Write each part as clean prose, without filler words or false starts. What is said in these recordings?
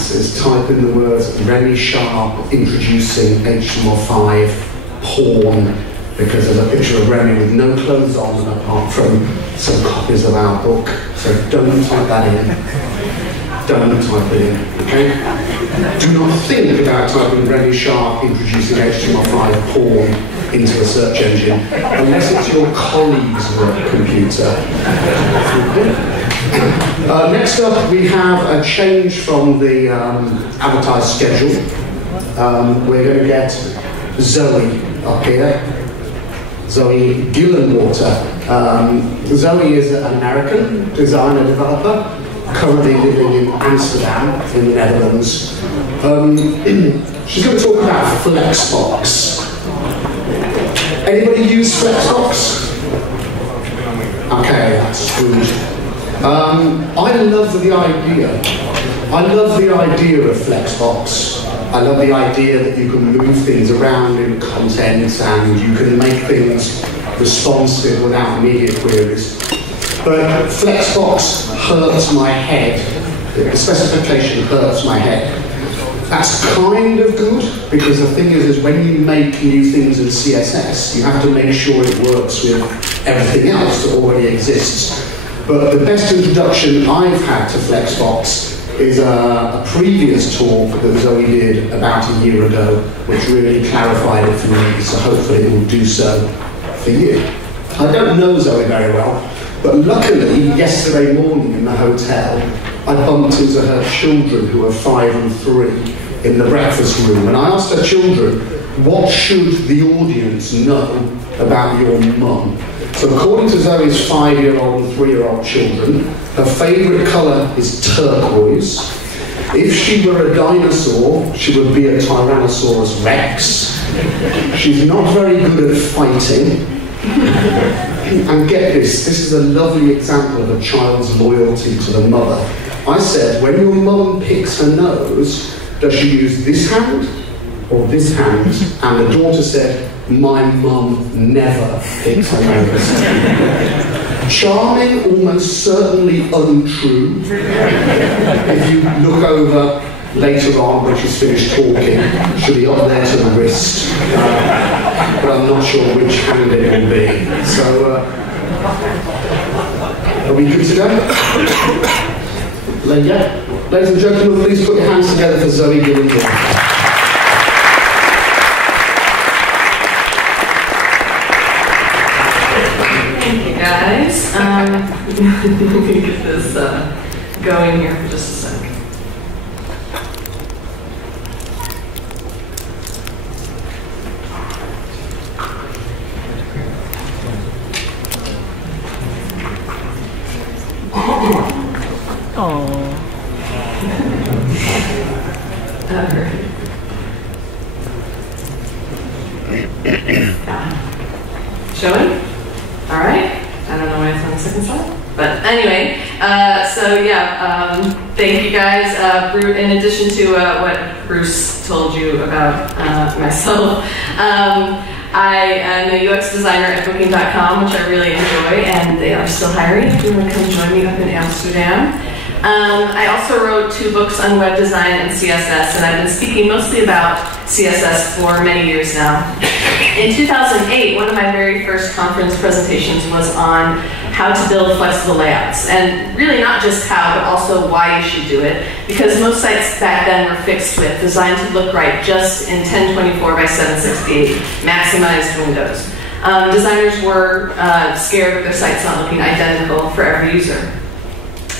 chance is type in the words Remy Sharp introducing HTML5 porn, because there's a picture of Remy with no clothes on apart from some copies of our book. So don't type that in. Don't type it in, okay? Do not think about typing Remy Sharp introducing HTML5 porn into a search engine, unless it's your colleague's work computer. Next up, we have a change from the advertised schedule. We're going to get Zoe up here. Zoe Gillenwater. Zoe is an American designer developer, currently living in Amsterdam, in the Netherlands. She's going to talk about Flexbox. Anybody use Flexbox? Okay, that's good. I love the idea. I love the idea of Flexbox. I love the idea that you can move things around in content and you can make things responsive without media queries. But Flexbox hurts my head. The specification hurts my head. That's kind of good, because the thing is when you make new things in CSS, you have to make sure it works with everything else that already exists. But the best introduction I've had to Flexbox is a previous talk that Zoe did about a year ago, which really clarified it for me, so hopefully it will do so for you. I don't know Zoe very well, but luckily yesterday morning in the hotel, I bumped into her children, who are 5 and 3, in the breakfast room, and I asked her children, what should the audience know about your mum? So according to Zoe's 5-year-old and 3-year-old children, her favourite colour is turquoise. If she were a dinosaur, she would be a Tyrannosaurus Rex. She's not very good at fighting. And get this is a lovely example of a child's loyalty to the mother. I said, when your mum picks her nose, does she use this hand or this hand? And the daughter said, my mum never picks her nose. Charming, almost certainly untrue. If you look over later on when she's finished talking, she'll be up there to the wrist. But I'm not sure which hand it will be. So, are we good to go? Ladies and gentlemen, please put your hands together for Zoe Gillenwater. Guys, let me get this going here for just a sec. Showing? All right. I don't know why it's on the second slide. But anyway, thank you guys. In addition to what Bruce told you about myself, I am a UX designer at Booking.com, which I really enjoy, and they are still hiring if you want to come join me up in Amsterdam. I also wrote 2 books on web design and CSS, and I've been speaking mostly about CSS for many years now. In 2008, one of my very first conference presentations was on how to build flexible layouts, and really not just how, but also why you should do it, because most sites back then were fixed with, designed to look right just in 1024 by 768, maximized windows. Designers were scared of their sites not looking identical for every user.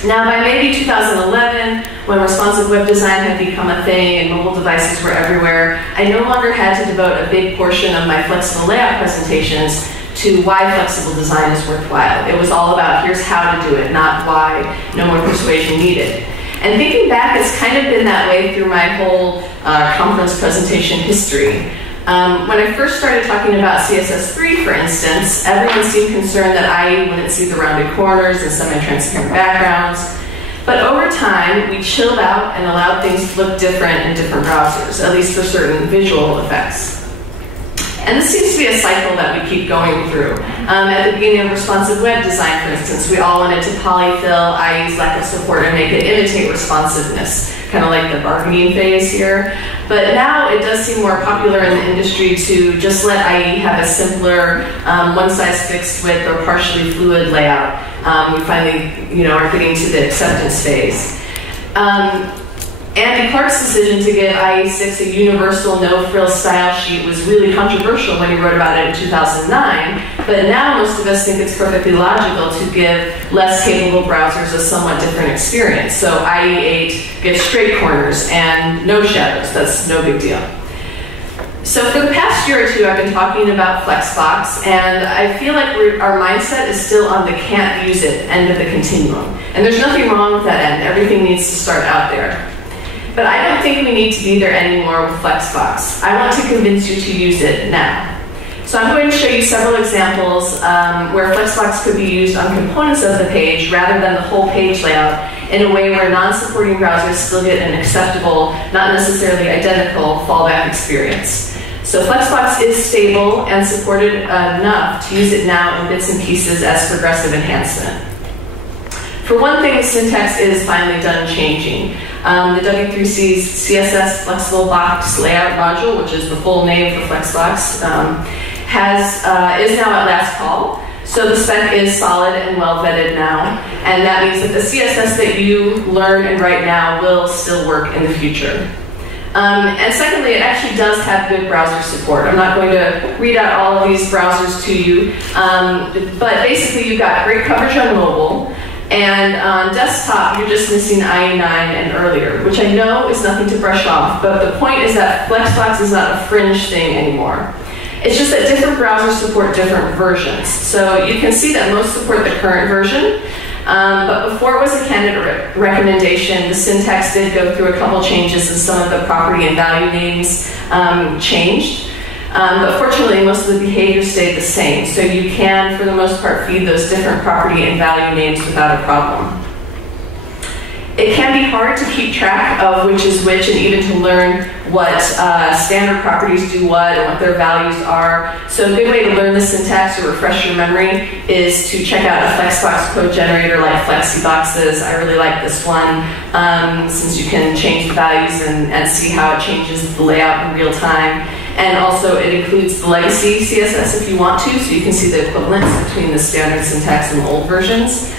Now, by maybe 2011, when responsive web design had become a thing and mobile devices were everywhere, I no longer had to devote a big portion of my flexible layout presentations to why flexible design is worthwhile. It was all about here's how to do it, not why, no more persuasion needed. And thinking back, it's kind of been that way through my whole conference presentation history. When I first started talking about CSS3, for instance, everyone seemed concerned that I wouldn't see the rounded corners and semi-transparent backgrounds. But over time, we chilled out and allowed things to look different in different browsers, at least for certain visual effects. And this seems to be a cycle that we keep going through. At the beginning of responsive web design, for instance, we all wanted to polyfill IE's lack of support and make it imitate responsiveness. kind of like the bargaining phase here. But now it does seem more popular in the industry to just let IE have a simpler one-size-fixed-width or partially fluid layout. We finally, are getting to the acceptance phase. Andy Clark's decision to give IE6 a universal no-frills style sheet was really controversial when he wrote about it in 2009, but now most of us think it's perfectly logical to give less capable browsers a somewhat different experience. So IE8 gives straight corners and no shadows. That's no big deal. So for the past year or two, I've been talking about Flexbox, and I feel like our mindset is still on the can't use it end of the continuum. And there's nothing wrong with that end. Everything needs to start out there. But I don't think we need to be there anymore with Flexbox. I want to convince you to use it now. So I'm going to show you several examples where Flexbox could be used on components of the page rather than the whole page layout in a way where non-supporting browsers still get an acceptable, not necessarily identical, fallback experience. So Flexbox is stable and supported enough to use it now in bits and pieces as progressive enhancement. For one thing, the syntax is finally done changing. The W3C's CSS Flexible Box Layout module, which is the full name for Flexbox, is now at last call. So the spec is solid and well vetted now, and that means that the CSS that you learn and write now will still work in the future. And secondly, it actually does have good browser support. I'm not going to read out all of these browsers to you, but basically you've got great coverage on mobile. And on desktop, you're just missing IE9 and earlier, which I know is nothing to brush off, but the point is that Flexbox is not a fringe thing anymore. It's just that different browsers support different versions. So you can see that most support the current version, but before it was a candidate recommendation, the syntax did go through a couple changes and some of the property and value names changed. But fortunately, most of the behavior stayed the same, so you can, for the most part, feed those different property and value names without a problem. It can be hard to keep track of which is which and even to learn what standard properties do what and what their values are. So a good way to learn the syntax or refresh your memory is to check out a Flexbox code generator like Flexiboxes. I really like this one since you can change the values and see how it changes the layout in real time. And also it includes the legacy CSS if you want to, so you can see the equivalence between the standard syntax and the old versions.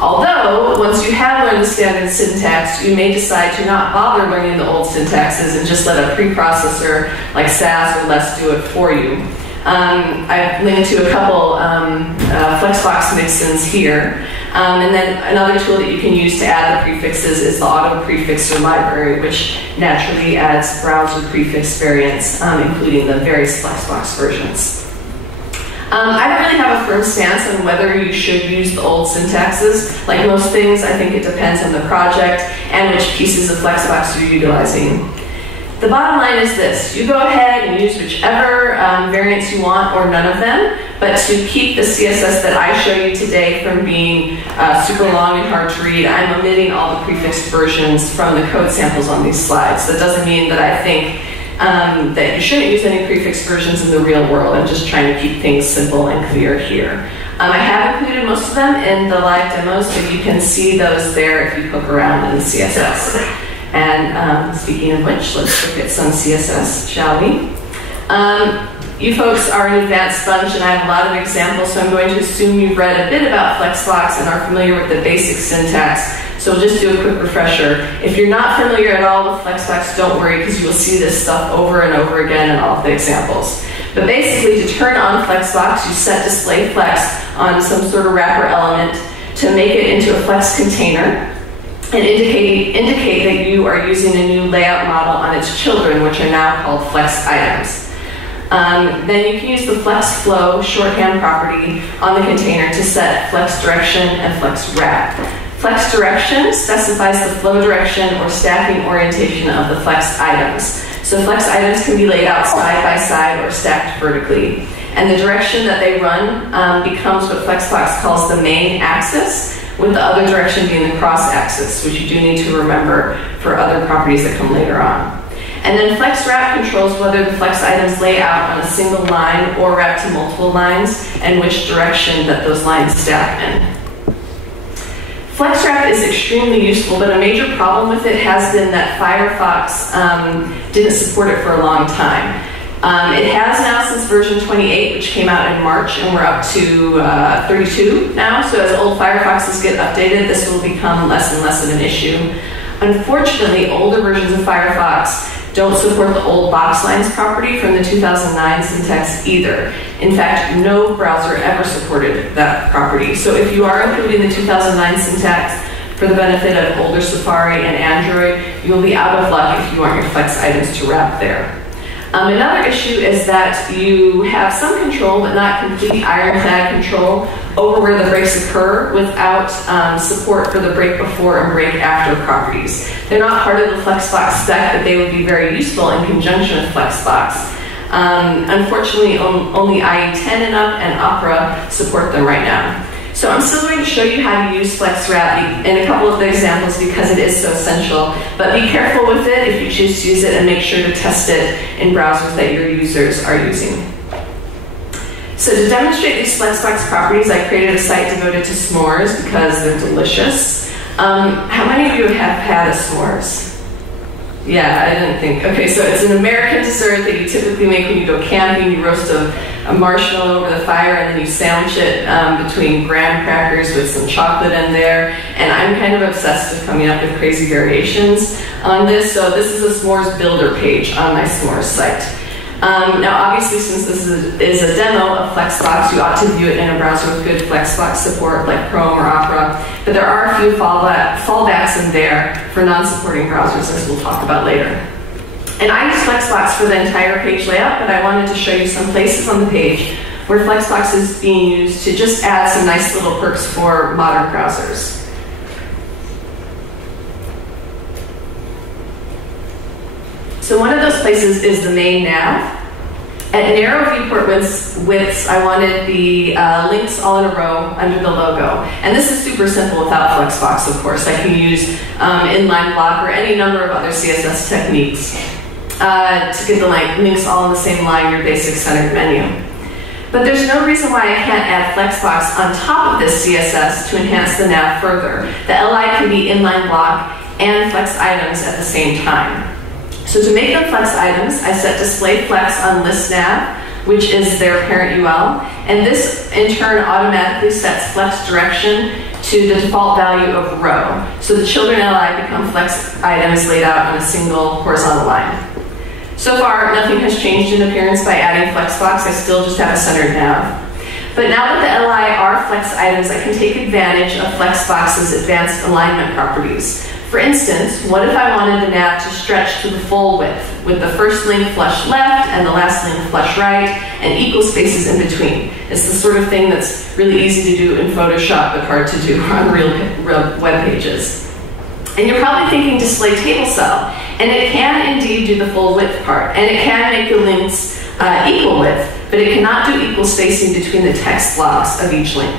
Although, once you have learned the standard syntax, you may decide to not bother learning the old syntaxes and just let a preprocessor like SAS or Less do it for you. I've linked to a couple Flexbox mixins here. And then another tool that you can use to add the prefixes is the auto prefixer library, which naturally adds browser prefix variants, including the various Flexbox versions. I don't really have a firm stance on whether you should use the old syntaxes. Like most things, I think it depends on the project and which pieces of Flexbox you're utilizing. The bottom line is this: you go ahead and use whichever variants you want or none of them, but to keep the CSS that I show you today from being super long and hard to read, I'm omitting all the prefixed versions from the code samples on these slides. That doesn't mean that I think that you shouldn't use any prefix versions in the real world. I'm just trying to keep things simple and clear here. I have included most of them in the live demos, so you can see those there if you poke around in the CSS. And speaking of which, let's look at some CSS, shall we? You folks are an advanced bunch, and I have a lot of examples, so I'm going to assume you've read a bit about Flexbox and are familiar with the basic syntax. So we'll just do a quick refresher. If you're not familiar at all with Flexbox, don't worry, because you will see this stuff over and over again in all of the examples. But basically, to turn on Flexbox, you set display flex on some sort of wrapper element to make it into a flex container and indicate that you are using a new layout model on its children, which are now called flex items. Then you can use the flex flow shorthand property on the container to set flex direction and flex wrap. Flex direction specifies the flow direction or stacking orientation of the flex items. So flex items can be laid out side by side or stacked vertically. And the direction that they run becomes what Flexbox calls the main axis, with the other direction being the cross axis, which you do need to remember for other properties that come later on. And then flex wrap controls whether the flex items lay out on a single line or wrap to multiple lines, and which direction that those lines stack in. FlexWrap is extremely useful, but a major problem with it has been that Firefox didn't support it for a long time. It has now since version 28, which came out in March, and we're up to 32 now. So as old Firefoxes get updated, this will become less and less of an issue. Unfortunately, older versions of Firefox don't support the old box lines property from the 2009 syntax either. In fact, no browser ever supported that property. So if you are including the 2009 syntax for the benefit of older Safari and Android, you will be out of luck if you want your flex items to wrap there. Another issue is that you have some control, but not complete ironclad control over where the breaks occur without support for the break before and break after properties. They're not part of the Flexbox spec, but they would be very useful in conjunction with Flexbox. Unfortunately, only IE10 and up and Opera support them right now. So I'm still going to show you how to use FlexWrap in a couple of the examples because it is so essential. But be careful with it if you choose to use it, and make sure to test it in browsers that your users are using. So to demonstrate these Flexbox properties, I created a site devoted to s'mores because they're delicious. How many of you have had a s'mores? Yeah, I didn't think. Okay, so it's an American dessert that you typically make when you go camping. You roast a marshmallow over the fire, and then you sandwich it between graham crackers with some chocolate in there. And I'm kind of obsessed with coming up with crazy variations on this. So this is a s'mores builder page on my s'mores site. Now, obviously, since this is a demo of Flexbox, you ought to view it in a browser with good Flexbox support like Chrome or Opera. But there are a few fallbacks in there for non-supporting browsers, as we'll talk about later. And I use Flexbox for the entire page layout, but I wanted to show you some places on the page where Flexbox is being used to just add some nice little perks for modern browsers. So one of those places is the main nav. At narrow viewport widths, I wanted the links all in a row under the logo. And this is super simple without Flexbox, of course. I can use inline block or any number of other CSS techniques to get the links all in the same line, your basic centered menu. But there's no reason why I can't add Flexbox on top of this CSS to enhance the nav further. The LI can be inline block and flex items at the same time. So to make them flex items, I set display flex on list nav, which is their parent UL, and this in turn automatically sets flex direction to the default value of row. So the children LI become flex items laid out on a single horizontal line. So far, nothing has changed in appearance by adding Flexbox. I still just have a centered nav. But now that the LI are flex items, I can take advantage of Flexbox's advanced alignment properties. For instance, what if I wanted the nav to stretch to the full width, with the first link flush left and the last link flush right, and equal spaces in between? It's the sort of thing that's really easy to do in Photoshop, but hard to do on real web pages. And you're probably thinking display table cell, and it can indeed do the full width part, and it can make the links equal width, but it cannot do equal spacing between the text blocks of each link.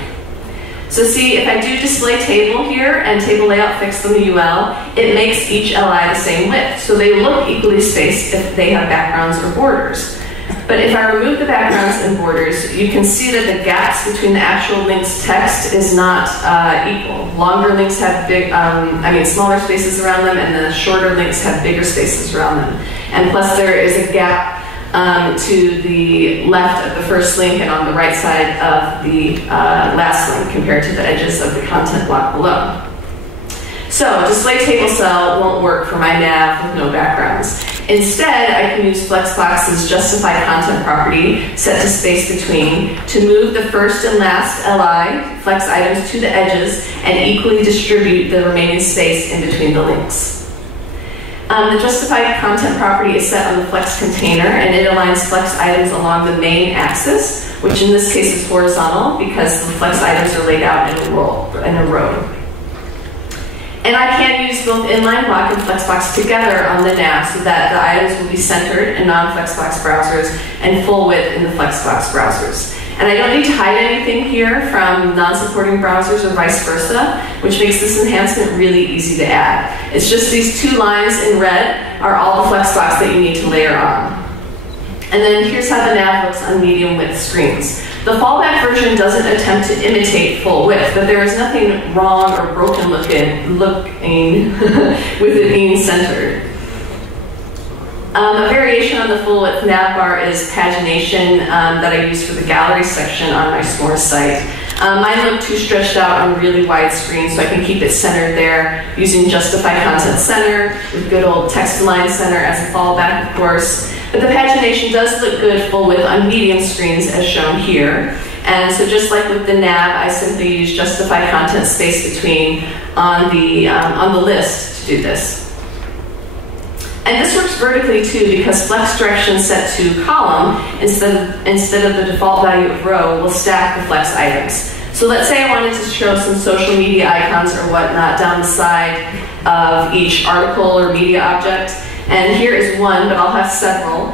So see, if I do display table here and table layout fixed on the UL, it makes each LI the same width. So they look equally spaced if they have backgrounds or borders. But if I remove the backgrounds and borders, you can see that the gaps between the actual link's text is not equal. Longer links have smaller spaces around them, and the shorter links have bigger spaces around them. And plus there is a gap to the left of the first link and on the right side of the last link compared to the edges of the content block below. So display table cell won't work for my nav with no backgrounds. Instead, I can use Flexbox's justify content property set to space between to move the first and last LI flex items to the edges and equally distribute the remaining space in between the links. The justified content property is set on the flex container, and it aligns flex items along the main axis, which in this case is horizontal because the flex items are laid out in a row. And I can use both inline block and Flexbox together on the nav so that the items will be centered in non-Flexbox browsers and full width in the Flexbox browsers. And I don't need to hide anything here from non-supporting browsers or vice versa, which makes this enhancement really easy to add. It's just these two lines in red are all the Flexbox that you need to layer on. And then here's how the nav looks on medium width screens. The The fallback version doesn't attempt to imitate full width, but there is nothing wrong or broken looking with it being centered. A variation on the full width nav bar is pagination that I use for the gallery section on my s'mores site. Mine look too stretched out on really wide screens, so I can keep it centered there using Justify Content Center with good old text align center as a fallback, of course. But the pagination does look good full width on medium screens as shown here. And so just like with the nav, I simply use Justify Content Space Between on the list to do this. And this works vertically too, because flex direction set to column instead of the default value of row will stack the flex items. So let's say I wanted to show some social media icons or whatnot down the side of each article or media object. And here is one, but I'll have several,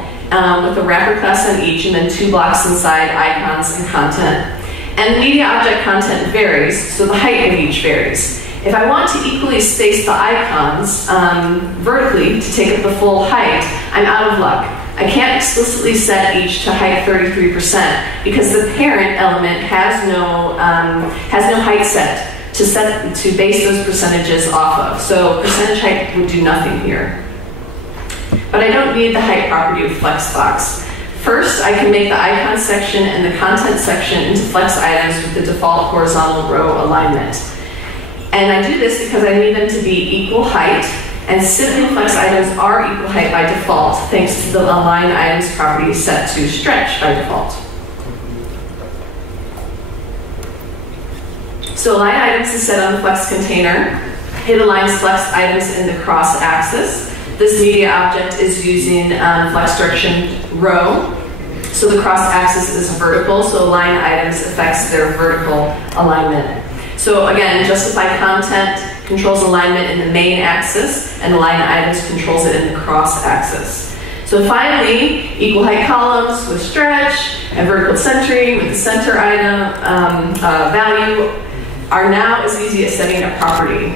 with a wrapper class on each and then 2 blocks inside, icons and content. And the media object content varies, so the height of each varies. If I want to equally space the icons vertically to take up the full height, I'm out of luck. I can't explicitly set each to height 33% because the parent element has no height set to base those percentages off of. So percentage height would do nothing here. But I don't need the height property of Flexbox. First, I can make the icon section and the content section into flex items with the default horizontal row alignment. And I do this because I need them to be equal height, and sibling flex items are equal height by default, thanks to the align items property set to stretch by default. So align items is set on the flex container. It aligns flex items in the cross axis. This media object is using flex direction row. So the cross axis is vertical, so align items affects their vertical alignment. So again, Justify Content controls alignment in the main axis, and Align Items controls it in the cross axis. So finally, equal height columns with stretch and vertical centering with the center item value are now as easy as setting a property.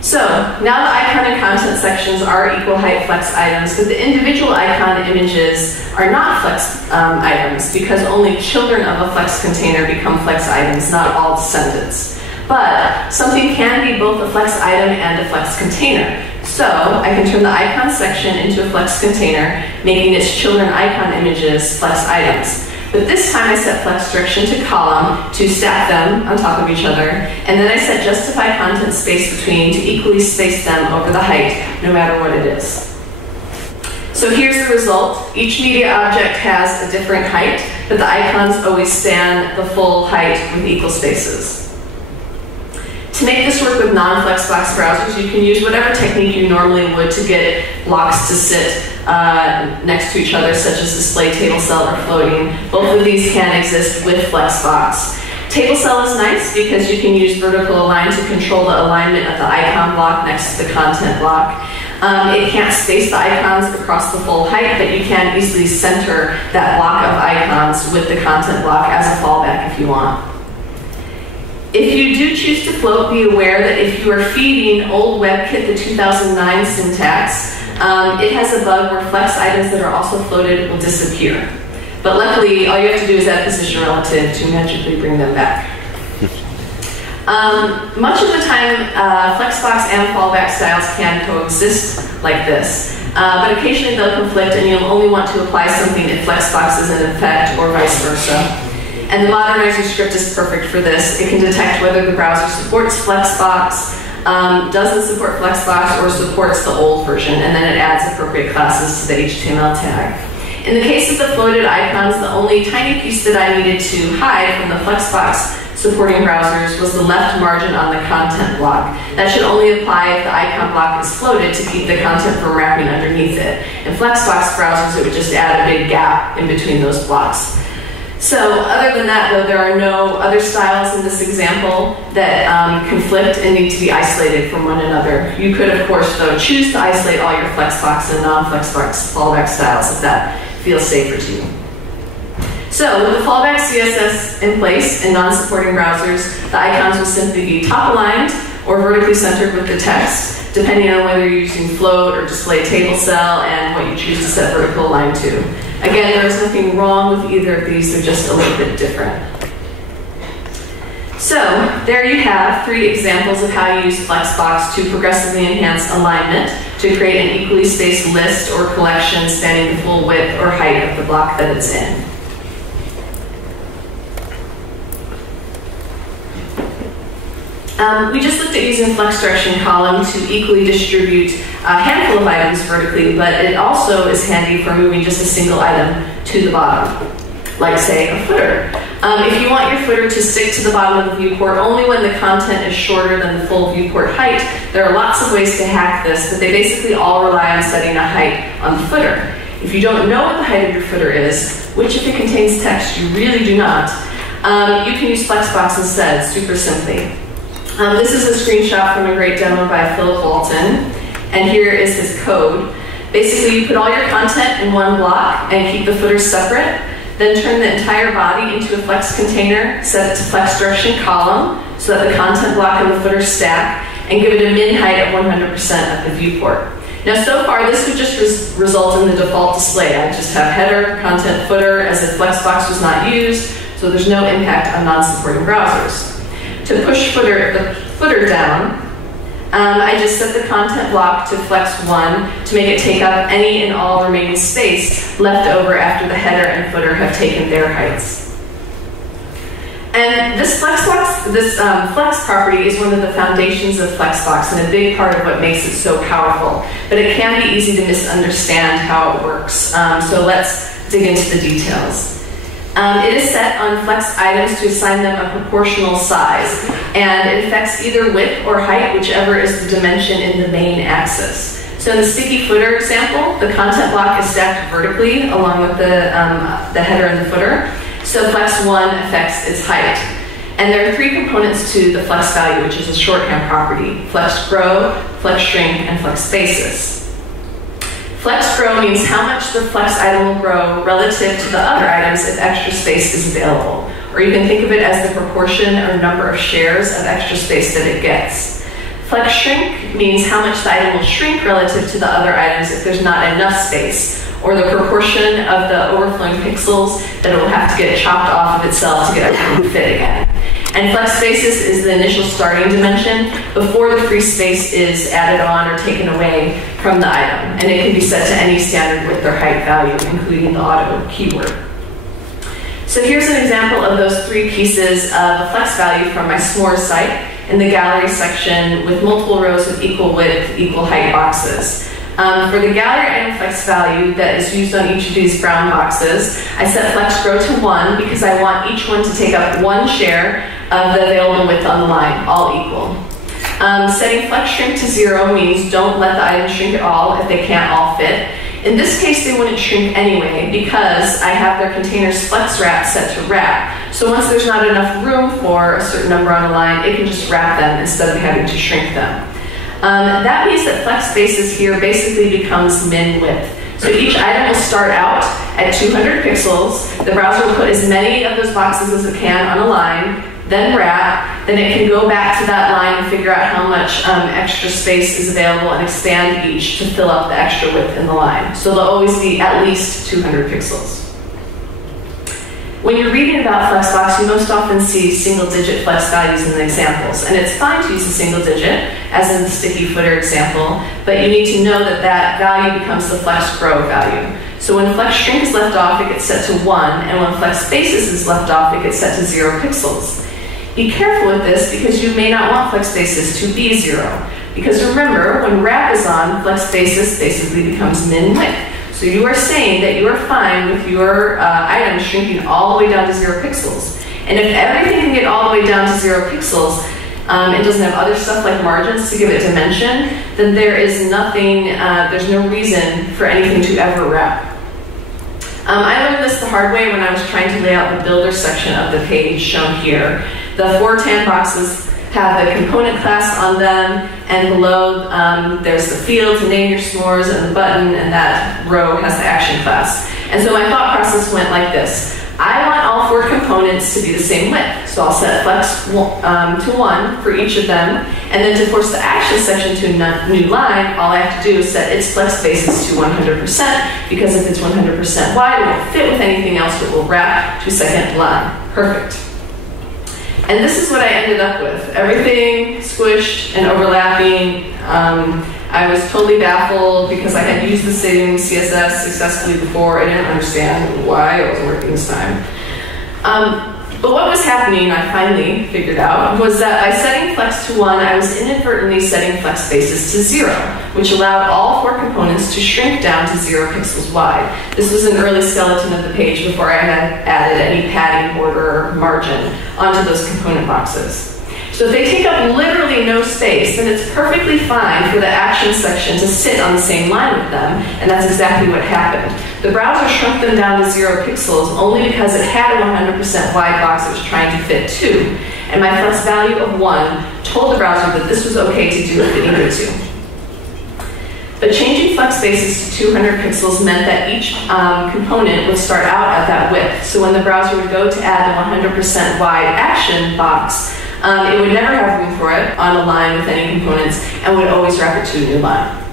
So now the icon and content sections are equal height flex items, but the individual icon images are not flex items because only children of a flex container become flex items, not all descendants. But something can be both a flex item and a flex container. So I can turn the icon section into a flex container, making its children icon images flex items. But this time I set flex direction to column to stack them on top of each other, and then I set Justify Content Space Between to equally space them over the height, no matter what it is. So here's the result. Each media object has a different height, but the icons always span the full height with equal spaces. To make this work with non-Flexbox browsers, you can use whatever technique you normally would to get blocks to sit next to each other, such as display table cell or floating. Both of these can exist with Flexbox. Table cell is nice because you can use vertical align to control the alignment of the icon block next to the content block. It can't space the icons across the full height, but you can easily center that block of icons with the content block as a fallback if you want. If you do choose to float, be aware that if you are feeding old WebKit the 2009 syntax, it has a bug where flex items that are also floated will disappear. But luckily, all you have to do is add position relative to magically bring them back. Much of the time, Flexbox and fallback styles can coexist like this. But occasionally they'll conflict and you'll only want to apply something if Flexbox is in effect or vice versa. And the Modernizr script is perfect for this. It can detect whether the browser supports Flexbox, doesn't support Flexbox, or supports the old version, and then it adds appropriate classes to the HTML tag. In the case of the floated icons, the only tiny piece that I needed to hide from the Flexbox supporting browsers was the left margin on the content block. That should only apply if the icon block is floated to keep the content from wrapping underneath it. In Flexbox browsers, it would just add a big gap in between those blocks. So other than that, though, there are no other styles in this example that conflict and need to be isolated from one another. You could, of course, though, choose to isolate all your Flexbox and non-Flexbox fallback styles if that feels safer to you. So with the fallback CSS in place in non-supporting browsers, the icons will simply be top-aligned or vertically centered with the text, depending on whether you're using float or display table cell and what you choose to set vertical align to. Again, there's nothing wrong with either of these, they're just a little bit different. So, there you have 3 examples of how you use Flexbox to progressively enhance alignment to create an equally spaced list or collection spanning the full width or height of the block that it's in. We just looked at using flex direction column to equally distribute a handful of items vertically, but it also is handy for moving just a single item to the bottom, like say a footer. If you want your footer to stick to the bottom of the viewport only when the content is shorter than the full viewport height, there are lots of ways to hack this, but they basically all rely on setting a height on the footer. If you don't know what the height of your footer is, which if it contains text you really do not, you can use Flexbox instead, super simply. This is a screenshot from a great demo by Walton, and here is his code. Basically, you put all your content in one block and keep the footer separate, then turn the entire body into a flex container, set it to flex direction column so that the content block and the footer stack, and give it a min height of 100% of the viewport. Now, so far, this would just result in the default display. I just have header, content, footer, as if Flexbox was not used, so there's no impact on non-supporting browsers. To push the footer down, I just set the content block to flex 1 to make it take up any and all remaining space left over after the header and footer have taken their heights. And this flex property is one of the foundations of Flexbox and a big part of what makes it so powerful. But it can be easy to misunderstand how it works. So let's dig into the details. It is set on flex items to assign them a proportional size, and it affects either width or height, whichever is the dimension in the main axis. So in the sticky footer example, the content block is stacked vertically along with the header and the footer, so flex 1 affects its height. And there are 3 components to the flex value, which is a shorthand property: flex grow, flex shrink, and flex basis. Flex grow means how much the flex item will grow relative to the other items if extra space is available. Or you can think of it as the proportion or number of shares of extra space that it gets. Flex shrink means how much the item will shrink relative to the other items if there's not enough space, or the proportion of the overflowing pixels that it will have to get chopped off of itself to get everything to fit again. And flex basis is the initial starting dimension before the free space is added on or taken away from the item. And it can be set to any standard width or height value, including the auto keyword. So here's an example of those 3 pieces of a flex value from my s'mores site in the gallery section with multiple rows of equal width, equal height boxes. For the gallery item flex value that is used on each of these brown boxes, I set flex grow to 1 because I want each one to take up 1 share of the available width on the line, all equal. Setting flex shrink to 0 means don't let the item shrink at all if they can't all fit. In this case, they wouldn't shrink anyway because I have their containers flex wrap set to wrap. So once there's not enough room for a certain number on a line, it can just wrap them instead of having to shrink them. That means that flex basis here basically becomes min width. So each item will start out at 200 pixels. The browser will put as many of those boxes as it can on a line, then wrap, then it can go back to that line and figure out how much extra space is available and expand each to fill up the extra width in the line. So they'll always be at least 200 pixels. When you're reading about Flexbox, you most often see single-digit flex values in the examples, and it's fine to use a single digit, as in the sticky footer example, but you need to know that that value becomes the flex grow value. So when flex shrink is left off, it gets set to 1, and when flex basis is left off, it gets set to 0 pixels. Be careful with this because you may not want flex basis to be 0. Because remember, when wrap is on, flex basis basically becomes min width. So you are saying that you are fine with your item shrinking all the way down to 0 pixels. And if everything can get all the way down to 0 pixels, it doesn't have other stuff like margins to give it dimension, then there is nothing, there's no reason for anything to ever wrap. I learned this the hard way when I was trying to lay out the builder section of the page shown here. The 4 tan boxes have the component class on them, and below there's the field to name your s'mores and the button, and that row has the action class. And so my thought process went like this. I want all 4 components to be the same width. So I'll set flex to 1 for each of them, and then to force the action section to a new line, all I have to do is set its flex basis to 100%, because if it's 100% wide, it won't fit with anything else, it will wrap to a second line. Perfect. And this is what I ended up with. Everything squished and overlapping. I was totally baffled because I had used the same CSS successfully before. I didn't understand why it wasn't working this time. But what was happening, I finally figured out, was that by setting flex to 1, I was inadvertently setting flex basis to 0, which allowed all 4 components to shrink down to 0 pixels wide. This was an early skeleton of the page before I had added any padding, border, or margin onto those component boxes. So if they take up literally no space, then it's perfectly fine for the action section to sit on the same line with them, and that's exactly what happened. The browser shrunk them down to 0 pixels only because it had a 100% wide box it was trying to fit to, and my flex value of 1 told the browser that this was okay to do if it needed to. But changing flex basis to 200 pixels meant that each component would start out at that width, so when the browser would go to add the 100% wide action box, it would never have room for it on a line with any components and would always wrap it to a new line.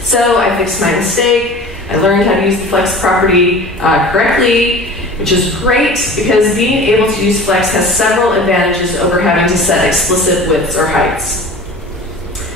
So I fixed my mistake. I learned how to use the flex property correctly, which is great because being able to use flex has several advantages over having to set explicit widths or heights.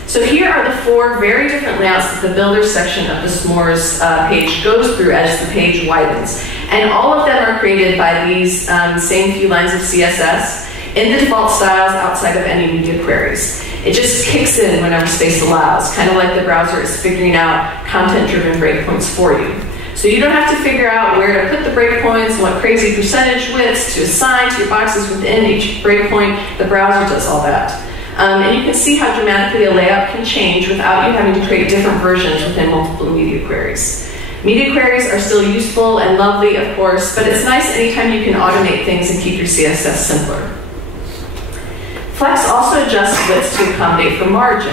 So here are the 4 very different layouts that the builder section of the S'mores page goes through as the page widens. And all of them are created by these same few lines of CSS in the default styles outside of any media queries. It just kicks in whenever space allows, kind of like the browser is figuring out content-driven breakpoints for you. So you don't have to figure out where to put the breakpoints and what crazy percentage widths to assign to your boxes within each breakpoint. The browser does all that. And you can see how dramatically a layout can change without you having to create different versions within multiple media queries. Media queries are still useful and lovely, of course, but it's nice anytime you can automate things and keep your CSS simpler. Flex also adjusts widths to accommodate for margin.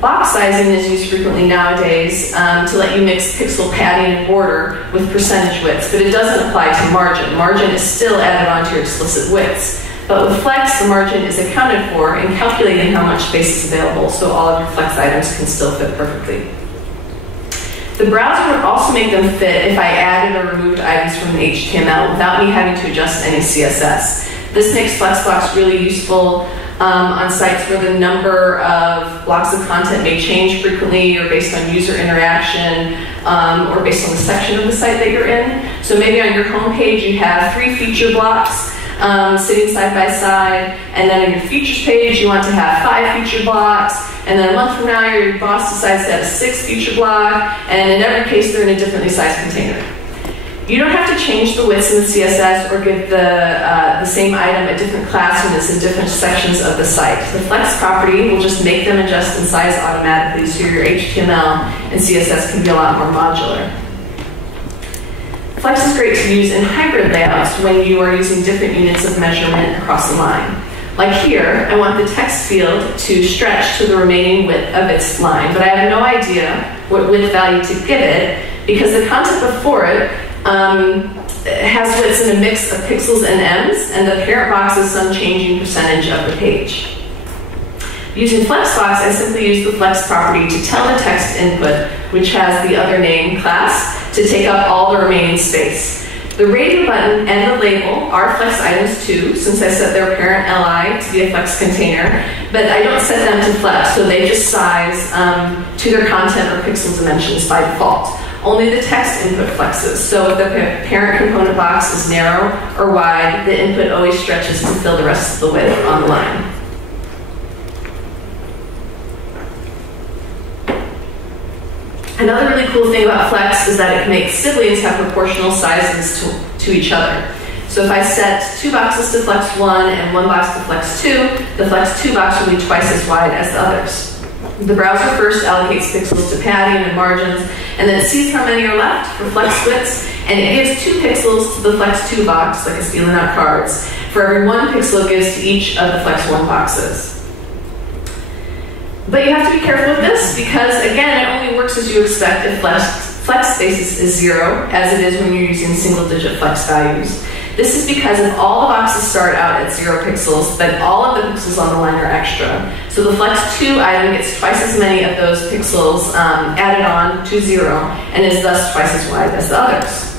Box sizing is used frequently nowadays to let you mix pixel padding and border with percentage widths, but it doesn't apply to margin. Margin is still added onto your explicit widths. But with Flex, the margin is accounted for in calculating how much space is available, so all of your Flex items can still fit perfectly. The browser would also make them fit if I added or removed items from the HTML without me having to adjust any CSS. This makes Flexbox really useful on sites where the number of blocks of content may change frequently or based on user interaction or based on the section of the site that you're in. So maybe on your home page you have 3 feature blocks sitting side by side, and then on your features page you want to have 5 feature blocks, and then a month from now your boss decides to have a 6 feature block, and in every case they're in a differently sized container. You don't have to change the widths in the CSS or give the same item a different class when it's in different sections of the site. The Flex property will just make them adjust in size automatically, so your HTML and CSS can be a lot more modular. Flex is great to use in hybrid layouts when you are using different units of measurement across the line. Like here, I want the text field to stretch to the remaining width of its line, but I have no idea what width value to give it because the content before it has widths in a mix of pixels and ems, and the parent box is some changing percentage of the page. Using Flexbox, I simply use the Flex property to tell the text input, which has the other name class, to take up all the remaining space. The radio button and the label are Flex items too, since I set their parent li to be a Flex container, but I don't set them to Flex, so they just size to their content or pixel dimensions by default. Only the text input flexes, so if the parent component box is narrow or wide, the input always stretches to fill the rest of the width on the line. Another really cool thing about Flex is that it can make siblings have proportional sizes to each other. So if I set 2 boxes to Flex 1 and 1 box to Flex 2, the Flex 2 box will be twice as wide as the others. The browser first allocates pixels to padding and margins, and then it sees how many are left for Flex widths, and it gives 2 pixels to the Flex 2 box, like it's dealing out cards. For every 1 pixel it gives to each of the Flex 1 boxes. But you have to be careful with this because, again, it only works as you expect if flex basis is 0, as it is when you're using single-digit flex values. This is because if all the boxes start out at 0 pixels, then all of the pixels on the line are extra. So the Flex 2 item gets twice as many of those pixels added on to 0, and is thus twice as wide as the others.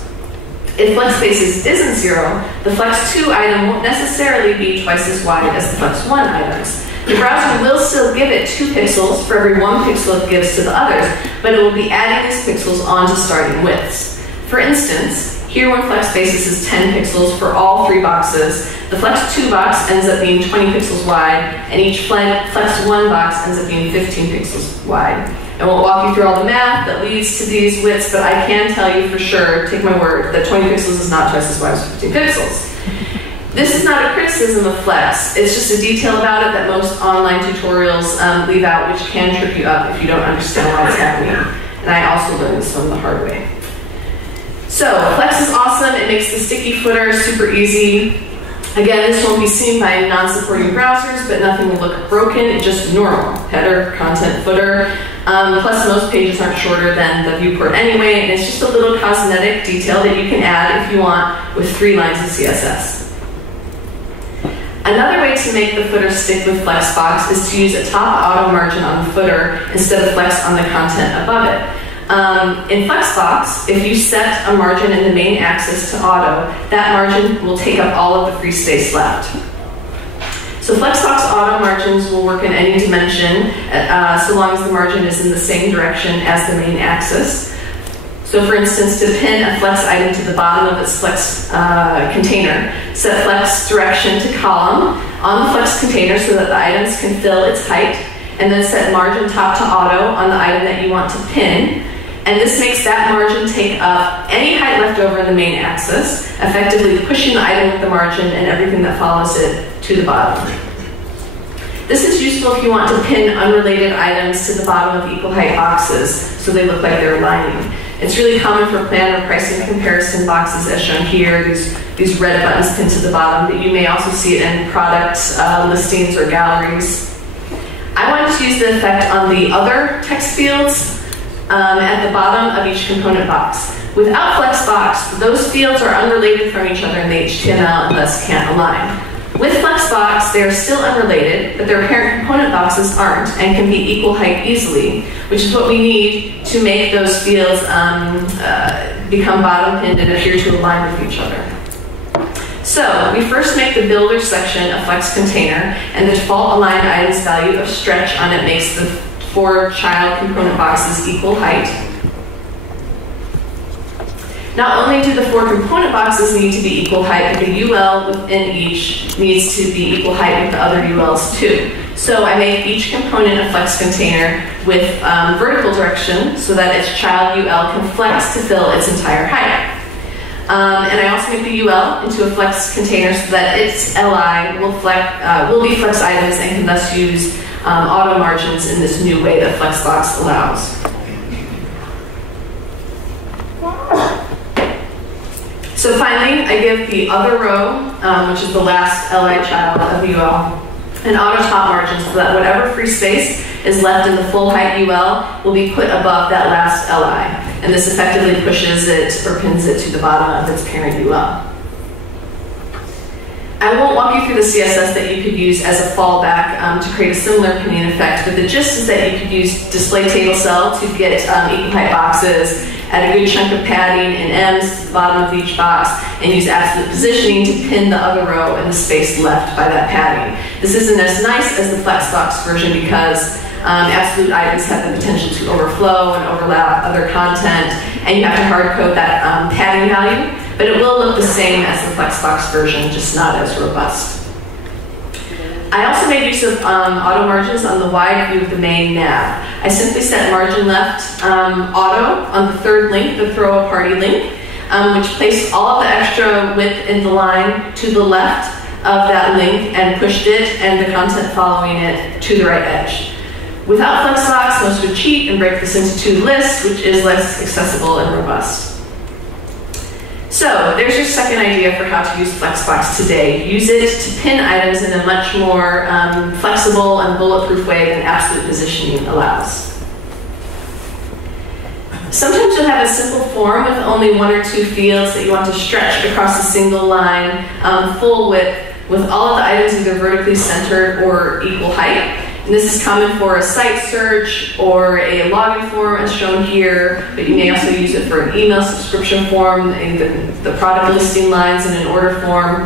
If Flex Spaces isn't 0, the Flex 2 item won't necessarily be twice as wide as the Flex 1 items. The browser will still give it 2 pixels for every 1 pixel it gives to the others, but it will be adding these pixels onto starting widths. For instance, here when Flex Spaces is 10 pixels for all 3 boxes, the Flex 2 box ends up being 20 pixels wide, and each Flex 1 box ends up being 15 pixels wide. I won't walk you through all the math that leads to these widths, but I can tell you for sure, take my word, that 20 pixels is not twice as wide as 15 pixels. This is not a criticism of Flex, it's just a detail about it that most online tutorials leave out, which can trip you up if you don't understand why it's happening. And I also learned this one the hard way. So, Flex is awesome, it makes the sticky footer super easy. Again, this won't be seen by non-supporting browsers, but nothing will look broken, it's just normal. Header, content, footer. Plus, most pages aren't shorter than the viewport anyway, and it's just a little cosmetic detail that you can add if you want with 3 lines of CSS. Another way to make the footer stick with Flexbox is to use a top auto margin on the footer instead of flex on the content above it. In Flexbox, if you set a margin in the main axis to auto, that margin will take up all of the free space left. So Flexbox auto margins will work in any dimension so long as the margin is in the same direction as the main axis. So for instance, to pin a Flex item to the bottom of its Flex container, set Flex direction to column on the Flex container so that the items can fill its height, and then set margin top to auto on the item that you want to pin. And this makes that margin take up any height left over in the main axis, effectively pushing the item with the margin and everything that follows it to the bottom. This is useful if you want to pin unrelated items to the bottom of equal height boxes so they look like they're aligning. It's really common for plan or pricing comparison boxes as shown here, these red buttons pinned to the bottom, but you may also see it in product listings or galleries. I wanted to use the effect on the other text fields at the bottom of each component box. Without Flexbox, those fields are unrelated from each other in the HTML and thus can't align. With Flexbox, they are still unrelated, but their parent component boxes aren't and can be equal height easily, which is what we need to make those fields become bottom pinned and appear to align with each other. So, we first make the builder section a Flex container, and the default align items value of stretch on it makes the 4 child component boxes equal height. Not only do the 4 component boxes need to be equal height, but the UL within each needs to be equal height with the other ULs too. So I make each component a Flex container with vertical direction so that its child UL can flex to fill its entire height. And I also make the UL into a Flex container so that its LI will be Flex items and can thus use auto margins in this new way that Flexbox allows. So finally, I give the other row, which is the last LI child of UL, an auto top margin so that whatever free space is left in the full height UL will be put above that last LI. And this effectively pushes it or pins it to the bottom of its parent UL. I won't walk you through the CSS that you could use as a fallback to create a similar pinning effect, but the gist is that you could use display table cell to get equal height boxes, add a good chunk of padding and M's to the bottom of each box, and use absolute positioning to pin the other row and the space left by that padding. This isn't as nice as the Flexbox version because absolute items have the potential to overflow and overlap other content, and you have to hard code that padding value, but it will look the same as the Flexbox version, just not as robust. I also made use of auto margins on the wide view of the main nav. I simply set margin left auto on the 3rd link, the throw a party link, which placed all of the extra width in the line to the left of that link and pushed it and the content following it to the right edge. Without Flexbox, most would cheat and break this into 2 lists, which is less accessible and robust. So, there's your second idea for how to use Flexbox today. Use it to pin items in a much more flexible and bulletproof way than absolute positioning allows. Sometimes you'll have a simple form with only 1 or 2 fields that you want to stretch across a single line, full width, with all of the items either vertically centered or equal height. And this is common for a site search or a login form as shown here, but you may also use it for an email subscription form, the product listing lines in an order form.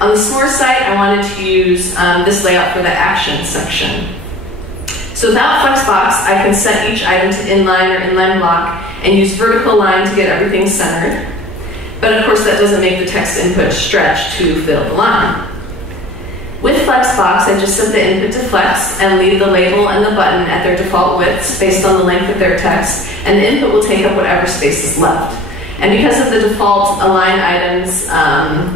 On the S'more site, I wanted to use this layout for the action section. So without Flexbox, I can set each item to inline or inline block and use vertical line to get everything centered. But of course that doesn't make the text input stretch to fill the line. With Flexbox, I just set the input to flex and leave the label and the button at their default widths based on the length of their text, and the input will take up whatever space is left. And because of the default align items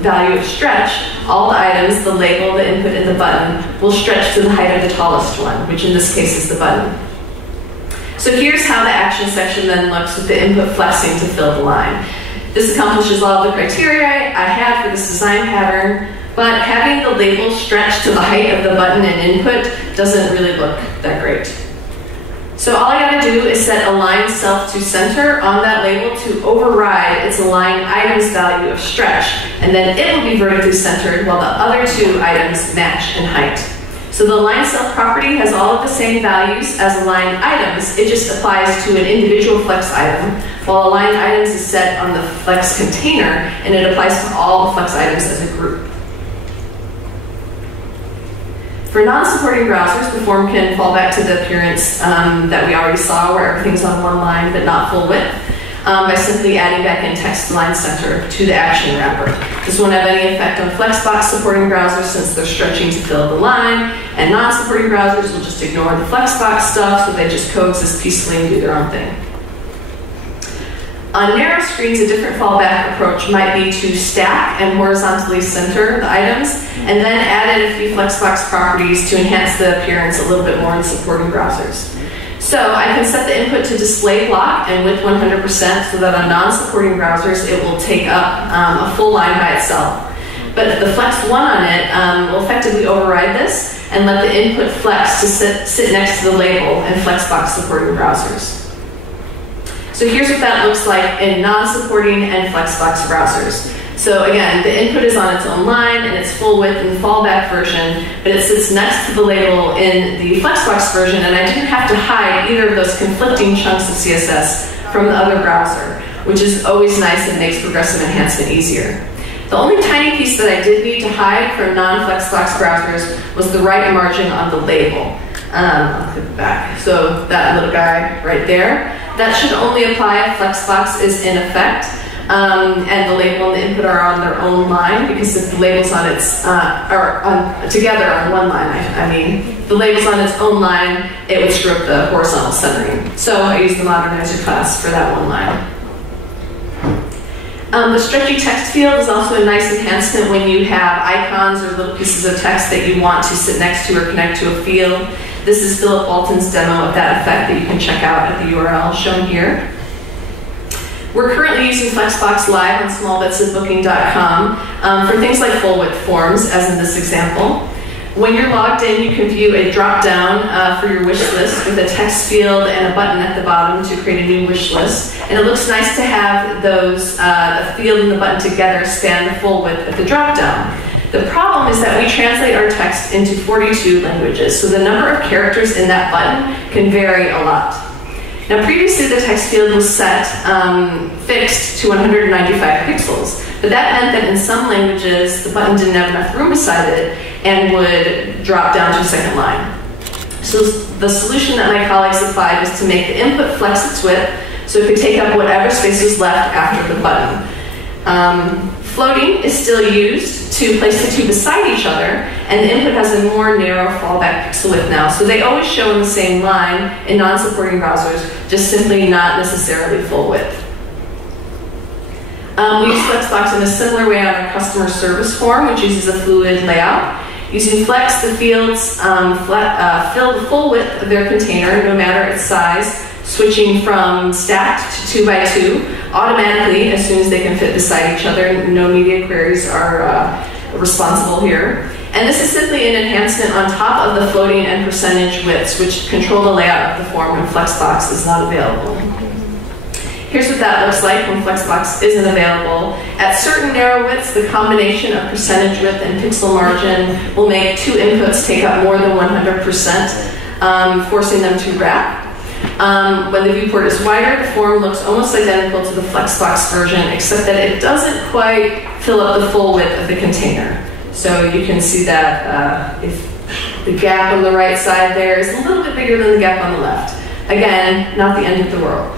value of stretch, all the items, the label, the input, and the button will stretch to the height of the tallest one, which in this case is the button. So here's how the action section then looks with the input flexing to fill the line. This accomplishes all of the criteria I had for this design pattern, but having the label stretch to the height of the button and input doesn't really look that great. So all I gotta do is set align self to center on that label to override its align items value of stretch, and then it will be vertically centered while the other 2 items match in height. So the align self property has all of the same values as align items, it just applies to an individual flex item, while align items is set on the flex container, and it applies to all the flex items as a group. For non-supporting browsers, the form can fall back to the appearance that we already saw, where everything's on one line but not full width, by simply adding back in text line center to the action wrapper. This won't have any effect on Flexbox supporting browsers since they're stretching to fill the line, and non-supporting browsers will just ignore the Flexbox stuff, so they just coexist peacefully and do their own thing. On narrow screens, a different fallback approach might be to stack and horizontally center the items, and then add in a few Flexbox properties to enhance the appearance a little bit more in supporting browsers. So I can set the input to display block and width 100% so that on non-supporting browsers it will take up a full line by itself. But the Flex 1 on it will effectively override this and let the input flex to sit next to the label in Flexbox supporting browsers. So here's what that looks like in non-supporting and Flexbox browsers. So again, the input is on its own line and it's full width in the fallback version, but it sits next to the label in the Flexbox version, and I didn't have to hide either of those conflicting chunks of CSS from the other browser, which is always nice and makes progressive enhancement easier. The only tiny piece that I did need to hide from non-Flexbox browsers was the right margin on the label. I'll click back. So that little guy right there, that should only apply if Flexbox is in effect, and the label and the input are on their own line, because if the label's on its, together on one line, I mean, the label's on its own line, it would screw up the horizontal centering. So I use the Modernizr class for that one line. The stretchy text field is also a nice enhancement when you have icons or little pieces of text that you want to sit next to or connect to a field. This is Philip Walton's demo of that effect that you can check out at the URL shown here. We're currently using Flexbox Live on smallbitsofbooking.com for things like full width forms, as in this example. When you're logged in, you can view a drop-down for your wish list with a text field and a button at the bottom to create a new wish list. And it looks nice to have those, the field and the button together span the full width of the drop-down. The problem is that we translate our text into 42 languages, so the number of characters in that button can vary a lot. Now previously the text field was set fixed to 195 pixels, but that meant that in some languages the button didn't have enough room beside it and would drop down to a second line. So the solution that my colleagues applied was to make the input flex its width so it could take up whatever space was left after the button. Floating is still used to place the two beside each other, and the input has a more narrow fallback pixel width now, so they always show in the same line in non-supporting browsers, just simply not necessarily full width. We use Flexbox in a similar way on our customer service form, which uses a fluid layout. Using Flex, the fields fill the full width of their container, no matter its size, switching from stacked to 2 by 2 automatically as soon as they can fit beside each other. No media queries are responsible here. And this is simply an enhancement on top of the floating and percentage widths, which control the layout of the form when Flexbox is not available. Here's what that looks like when Flexbox isn't available. At certain narrow widths, the combination of percentage width and pixel margin will make two inputs take up more than 100%, forcing them to wrap. When the viewport is wider, the form looks almost identical to the Flexbox version, except that it doesn't quite fill up the full width of the container. So you can see that if the gap on the right side there is a little bit bigger than the gap on the left. Again, not the end of the world.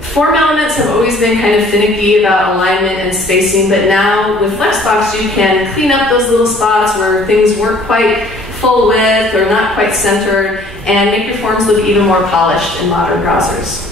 Form elements have always been kind of finicky about alignment and spacing, but now with Flexbox you can clean up those little spots where things weren't quite full width or not quite centered, and make your forms look even more polished in modern browsers.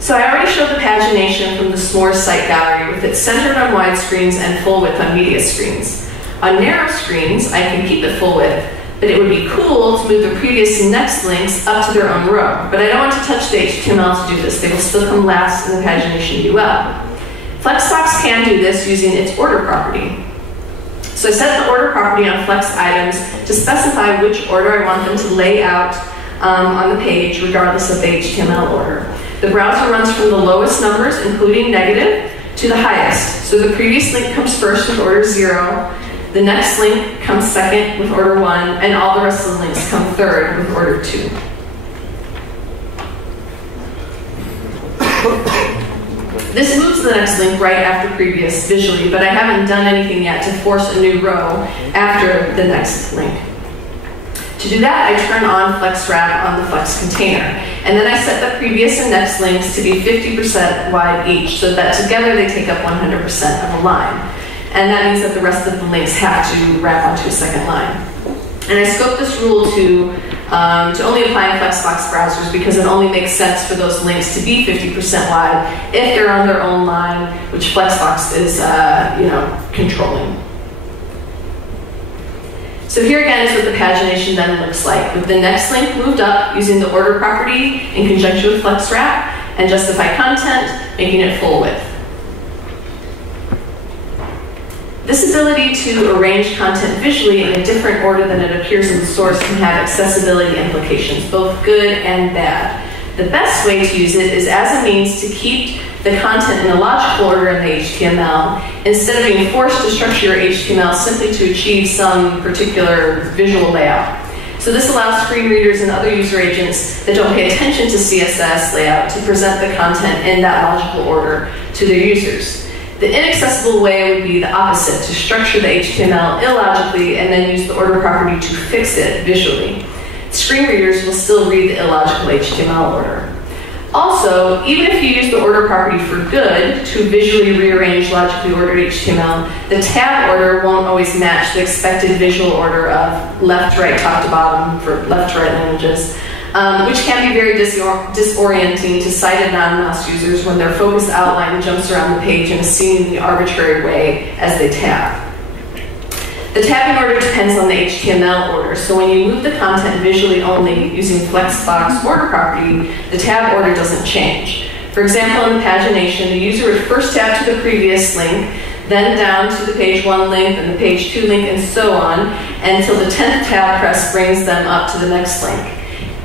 So I already showed the pagination from the S'mores site gallery with it centered on wide screens and full width on media screens. On narrow screens, I can keep it full width, but it would be cool to move the previous and next links up to their own row. But I don't want to touch the HTML to do this. They will still come last in the pagination UL. Flexbox can do this using its order property. So I set the order property on Flex items to specify which order I want them to lay out on the page, regardless of the HTML order. The browser runs from the lowest numbers, including negative, to the highest. So the previous link comes first with order 0, the next link comes second with order 1, and all the rest of the links come third with order 2. This moves the next link right after previous visually, but I haven't done anything yet to force a new row after the next link. To do that, I turn on Flex Wrap on the Flex container, and then I set the previous and next links to be 50% wide each, so that together they take up 100% of a line. And that means that the rest of the links have to wrap onto a second line. And I scope this rule to only apply in Flexbox browsers because it only makes sense for those links to be 50% wide if they're on their own line, which Flexbox is controlling. So here again is what the pagination then looks like, with the next link moved up using the order property in conjunction with Flex Wrap, and justify content, making it full width. This ability to arrange content visually in a different order than it appears in the source can have accessibility implications, both good and bad. The best way to use it is as a means to keep the content in a logical order in the HTML, instead of being forced to structure your HTML simply to achieve some particular visual layout. So this allows screen readers and other user agents that don't pay attention to CSS layout to present the content in that logical order to their users. The inaccessible way would be the opposite, to structure the HTML illogically and then use the order property to fix it visually. Screen readers will still read the illogical HTML order. Also, even if you use the order property for good to visually rearrange logically ordered HTML, the tab order won't always match the expected visual order of left, right, top to bottom for left to right languages, which can be very disorienting to sighted non-mouse users when their focused outline jumps around the page in a seemingly arbitrary way as they tab. The tabbing order depends on the HTML order, so when you move the content visually only using Flexbox order property, the tab order doesn't change. For example, in the pagination, the user would first tab to the previous link, then down to the page 1 link, and the page 2 link, and so on, until the 10th tab press brings them up to the next link.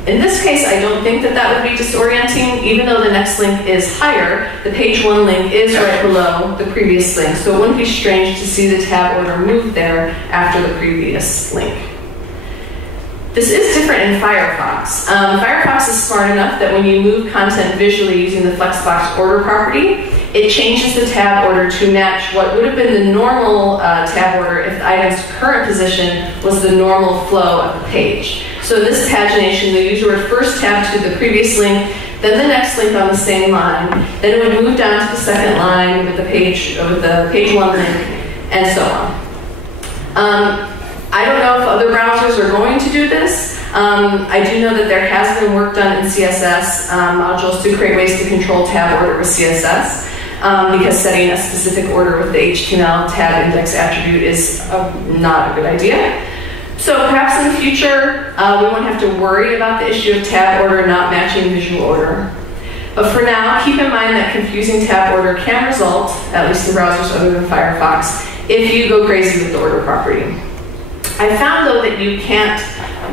In this case, I don't think that that would be disorienting. Even though the next link is higher, the page 1 link is right below the previous link, so it wouldn't be strange to see the tab order move there after the previous link. This is different in Firefox. Firefox is smart enough that when you move content visually using the Flexbox order property, it changes the tab order to match what would have been the normal tab order if the item's current position was the normal flow of the page. So in this pagination, the user would first tab to the previous link, then the next link on the same line, then it would move down to the second line with the page 1 link, and so on. I don't know if other browsers are going to do this. I do know that there has been work done in CSS modules to create ways to control tab order with CSS, because setting a specific order with the HTML tab index attribute is not a good idea. So perhaps in the future, we won't have to worry about the issue of tab order not matching visual order. But for now, keep in mind that confusing tab order can result, at least in browsers other than Firefox, if you go crazy with the order property. I found, though, that you can't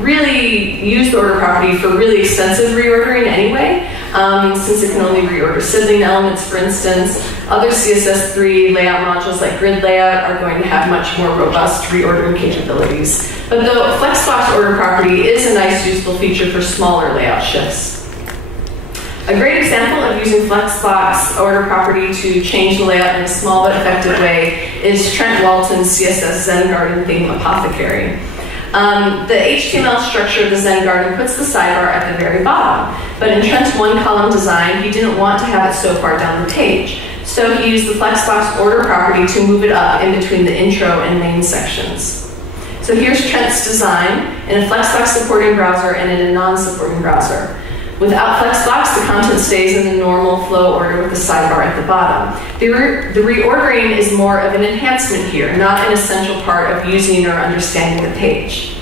really use the order property for really extensive reordering anyway, since it can only reorder sibling elements, for instance. Other CSS3 layout modules like grid layout are going to have much more robust reordering capabilities. But the Flexbox order property is a nice, useful feature for smaller layout shifts. A great example of using Flexbox order property to change the layout in a small but effective way is Trent Walton's CSS Zen Garden theme Apothecary. The HTML structure of the Zen Garden puts the sidebar at the very bottom, but in Trent's one-column design, he didn't want to have it so far down the page. So he used the Flexbox order property to move it up in between the intro and main sections. So here's Trent's design in a Flexbox supporting browser and in a non-supporting browser. Without Flexbox, the content stays in the normal flow order with the sidebar at the bottom. The reordering is more of an enhancement here, not an essential part of using or understanding the page.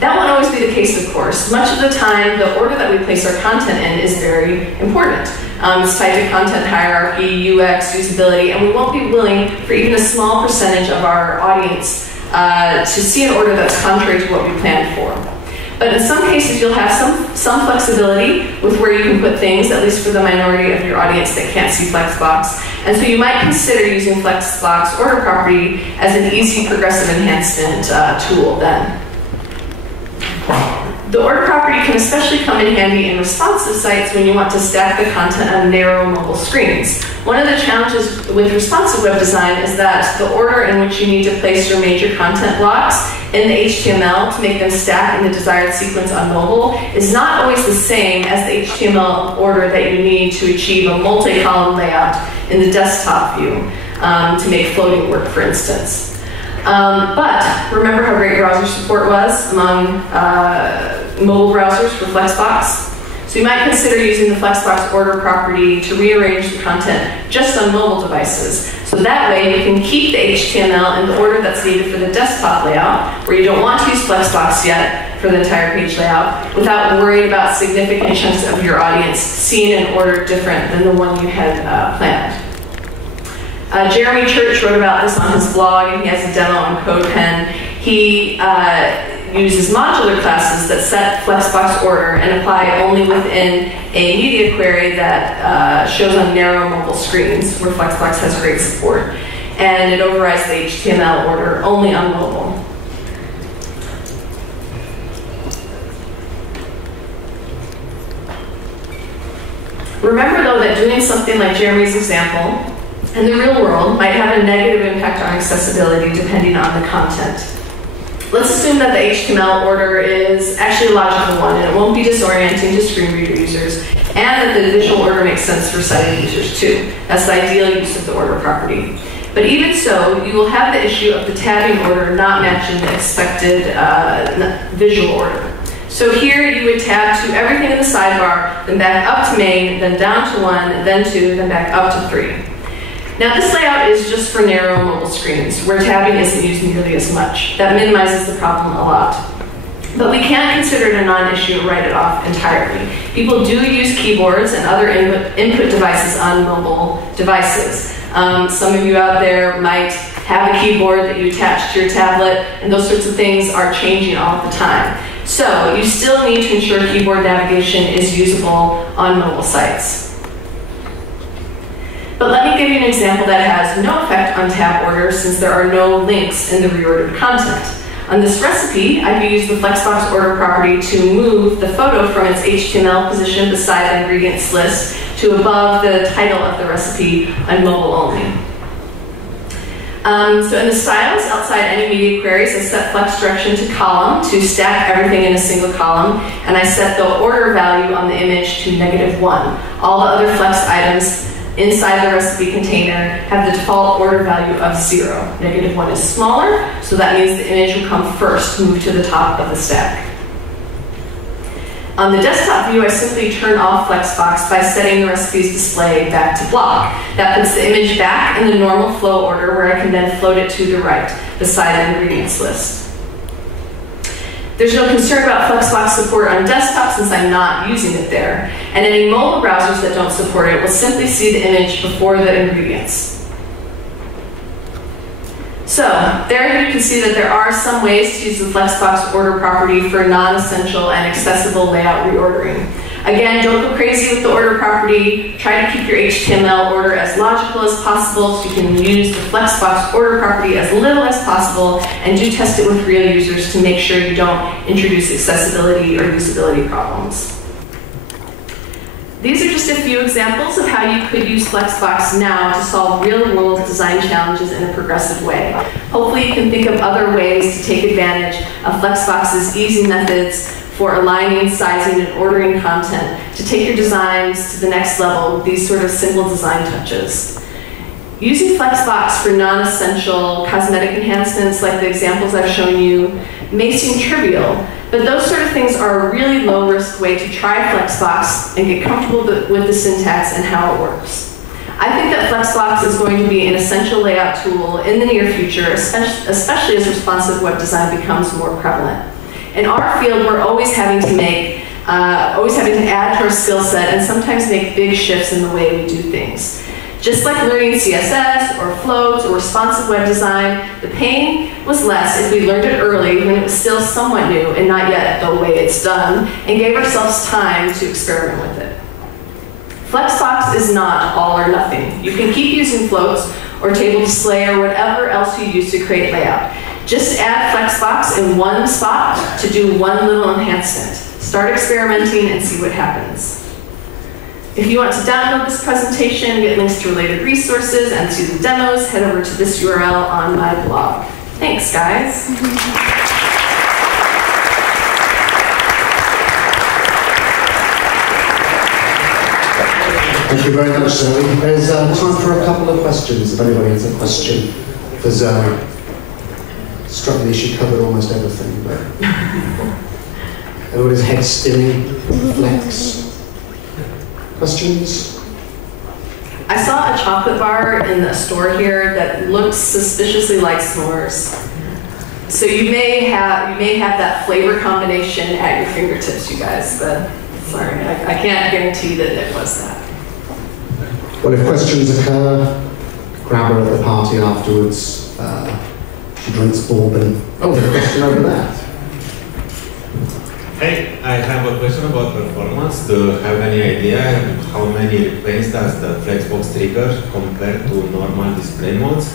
That won't always be the case, of course. Much of the time, the order that we place our content in is very important. It's tied to content hierarchy, UX, usability, and we won't be willing for even a small percentage of our audience to see an order that's contrary to what we planned for. But in some cases, you'll have some flexibility with where you can put things, at least for the minority of your audience that can't see Flexbox. And so you might consider using Flexbox order property as an easy progressive enhancement tool then. The order property can especially come in handy in responsive sites when you want to stack the content on narrow mobile screens. One of the challenges with responsive web design is that the order in which you need to place your major content blocks in the HTML to make them stack in the desired sequence on mobile is not always the same as the HTML order that you need to achieve a multi-column layout in the desktop view to make floating work, for instance. But remember how great browser support was among mobile browsers for Flexbox? So you might consider using the Flexbox order property to rearrange the content just on mobile devices. So that way you can keep the HTML in the order that's needed for the desktop layout, where you don't want to use Flexbox yet for the entire page layout, without worrying about significant chunks of your audience seeing an order different than the one you had planned. Jeremy Church wrote about this on his blog, and he has a demo on CodePen. He uses modular classes that set Flexbox order and apply only within a media query that shows on narrow mobile screens, where Flexbox has great support. And it overrides the HTML order only on mobile. Remember, though, that doing something like Jeremy's example in the real world might have a negative impact on accessibility depending on the content. Let's assume that the HTML order is actually a logical one and it won't be disorienting to screen reader users, and that the visual order makes sense for sighted users too. That's the ideal use of the order property. But even so, you will have the issue of the tabbing order not matching the expected visual order. So here you would tab to everything in the sidebar, then back up to main, then down to 1, then 2, then back up to 3. Now this layout is just for narrow mobile screens, where tabbing isn't used nearly as much. That minimizes the problem a lot. But we can't consider it a non-issue and write it off entirely. People do use keyboards and other input devices on mobile devices. Some of you out there might have a keyboard that you attach to your tablet, and those sorts of things are changing all the time. So you still need to ensure keyboard navigation is usable on mobile sites. But let me give you an example that has no effect on tab order, since there are no links in the reordered content. On this recipe, I've used the Flexbox order property to move the photo from its HTML position beside the ingredients list to above the title of the recipe on mobile only. So in the styles outside any media queries, I set flex direction to column to stack everything in a single column, and I set the order value on the image to -1. All the other flex items inside the recipe container have the default order value of 0. -1 is smaller, so that means the image will come first, move to the top of the stack. On the desktop view, I simply turn off Flexbox by setting the recipe's display back to block. That puts the image back in the normal flow order, where I can then float it to the right, beside the ingredients list. There's no concern about Flexbox support on desktop, since I'm not using it there. And any mobile browsers that don't support it will simply see the image before the ingredients. So there you can see that there are some ways to use the Flexbox order property for non-essential and accessible layout reordering. Again, don't go crazy with the order property. Try to keep your HTML order as logical as possible so you can use the Flexbox order property as little as possible, and do test it with real users to make sure you don't introduce accessibility or usability problems. These are just a few examples of how you could use Flexbox now to solve real-world design challenges in a progressive way. Hopefully you can think of other ways to take advantage of Flexbox's easy methods for aligning, sizing, and ordering content to take your designs to the next level with these sort of simple design touches. Using Flexbox for non-essential cosmetic enhancements like the examples I've shown you may seem trivial, but those sort of things are a really low-risk way to try Flexbox and get comfortable with the syntax and how it works. I think that Flexbox is going to be an essential layout tool in the near future, especially as responsive web design becomes more prevalent. In our field, we're always having to add to our skill set and sometimes make big shifts in the way we do things. Just like learning CSS or floats or responsive web design, the pain was less if we learned it early when it was still somewhat new and not yet the way it's done, and gave ourselves time to experiment with it. Flexbox is not all or nothing. You can keep using floats or table display or whatever else you use to create layout. Just add Flexbox in one spot to do one little enhancement. Start experimenting and see what happens. If you want to download this presentation, get links to related resources, and see the demos, head over to this URL on my blog. Thanks, guys. Thank you very much, Zoe. There's time for a couple of questions, if anybody has a question for Zoe. Struck me she covered almost everything, but everybody's head spinning, flex. Questions? I saw a chocolate bar in the store here that looks suspiciously like s'mores. So you may have that flavor combination at your fingertips, you guys, but sorry, I can't guarantee that it was that. Well, if questions occur, grab her at the party afterwards. She drinks bourbon. Oh, there's a question over there. Hey, I have a question about performance. Do you have any idea how many replays does the Flexbox trigger compared to normal display modes?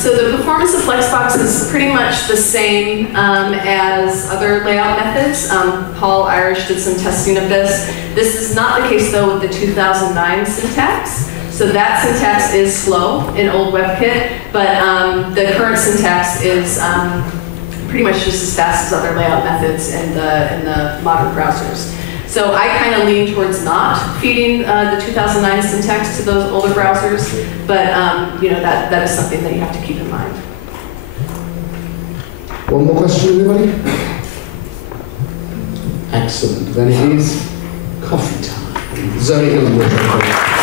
So the performance of Flexbox is pretty much the same as other layout methods. Paul Irish did some testing of this. This is not the case, though, with the 2009 syntax. So that syntax is slow in old WebKit, but the current syntax is pretty much just as fast as other layout methods in the modern browsers. So I kind of lean towards not feeding the 2009 syntax to those older browsers, but you know, that is something that you have to keep in mind. One more question, anybody? Excellent. Then it is coffee time. Zoe Gillenwater.